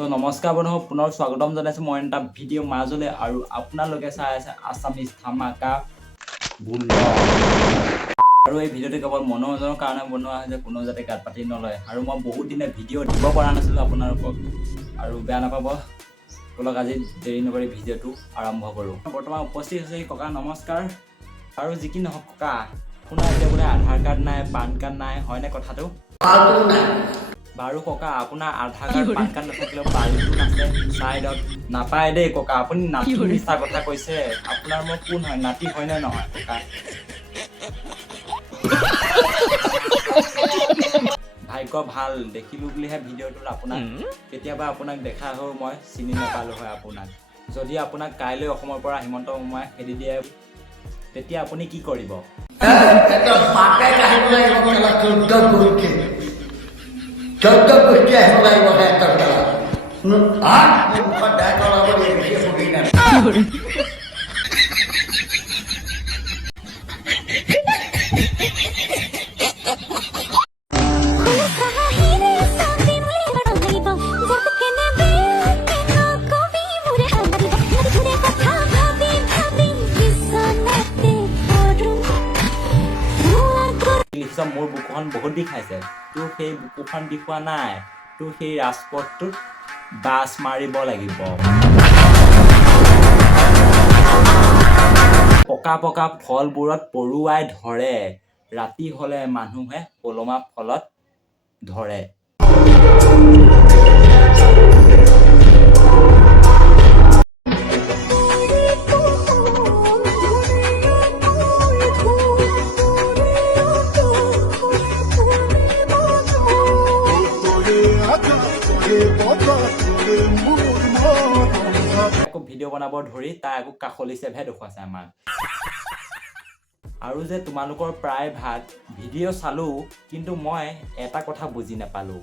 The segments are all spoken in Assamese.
তো নমস্কাৰ বন্ধু পুনৰ স্বাগতম জনাইছো মই এটা ভিডিঅ' মাজলে আৰু আপোনালোকে চাই আছে আছামিজ ধামাকা বুল আৰু এই ভিডিঅ'টো কেৱল মনোৰঞ্জনৰ কাৰণে বনোৱা হৈছে কোনো যাতে গাত পাতি নলয় আৰু মই বহুত দিনে ভিডিঅ' দিব পৰা নাছিলো আপোনালোকক আৰু বেয়া নাপাব বলক আজি দেৰি নকৰি ভিডিঅ'টো আৰম্ভ কৰোঁ বৰ্তমান উপস্থিত হৈছে ককা নমস্কাৰ আৰু যি কি নহওক ককা আপোনাৰ এতিয়া বোলে আধাৰ কাৰ্ড নাই পান কাৰ্ড নাই হয়নে কথাটো বাৰু ককা আপোনাৰ আধাৰ কাৰ্ড পান কাৰ্ড নাথাকিলেও পালটো আছে চাইডত নাপায় দেই ককা আপুনি নাতি মিছা কথা কৈছে আপোনাৰ মই কোন হয় নাতি হয়নে নহয় ককা ভাগ্য ভাল দেখিলো বুলিহে ভিডিঅ'টোত আপোনাক কেতিয়াবা আপোনাক দেখা হয় মই চিনি নাপালো হয় আপোনাক যদি আপোনাক কাইলৈ অসমৰ পৰা হিমন্ত মামাই খেদি দিয়ে তেতিয়া আপুনি কি কৰিব Contoh bukti yang lain boleh terdapat. Bukan data lama dia mesti begini. মোৰ বুকুখন বহুত বিষাইছে তোৰ সেই বুকুখন বিষোৱা নাই তোৰ সেই ৰাজপথটোত বাছ মাৰিব লাগিব পকা পকা ফলবোৰত পৰুৱাই ধৰে ৰাতি হলে মানুহে পলমা ফলত ধৰে ভিডিঅ' বনাব ধৰি তাই আকৌ কাষলিছেহে দেখুৱাইছে আমাক আৰু যে তোমালোকৰ প্ৰায় ভাগ ভিডিঅ' চালো কিন্তু মই এটা কথা বুজি নাপালো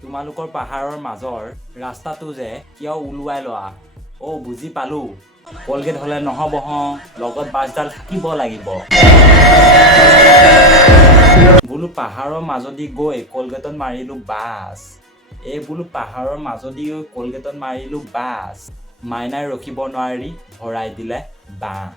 তোমালোকৰ পাহাৰৰ মাজৰ ৰাস্তাটো যে কিয় ওলোৱাই লোৱা বুজি পালো কলগেট হলে নহ'ব লগত বাছডাল থাকিব লাগিব বোলো পাহাৰৰ মাজদি গৈ কলগেটত মাৰিলো বাছ বোলো পাহাৰৰ মাজদি গৈ কলগেটত মাৰিলো বাছ মাইনাই ৰখিব নোৱাৰি ভৰাই দিলে বাঁহ